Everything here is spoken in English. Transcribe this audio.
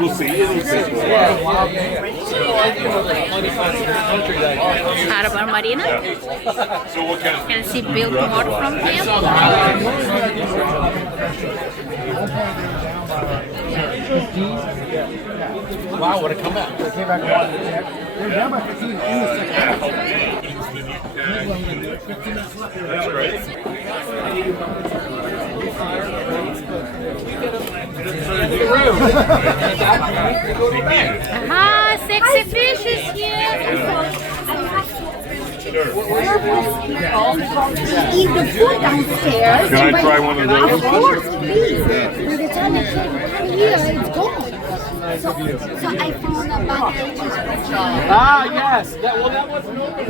We'll see. Out of our Marina. So what kind of... Can she build more from here? Wow, what a comeback. They came back and won the check. They're down by 15 in the second half. That's great. Ah, sexy fish is here. Eat the food downstairs. Can I try one of those? Of course, please. By the time I came here, it's gone. So I found a bag. Ah, yes. That wasn't open.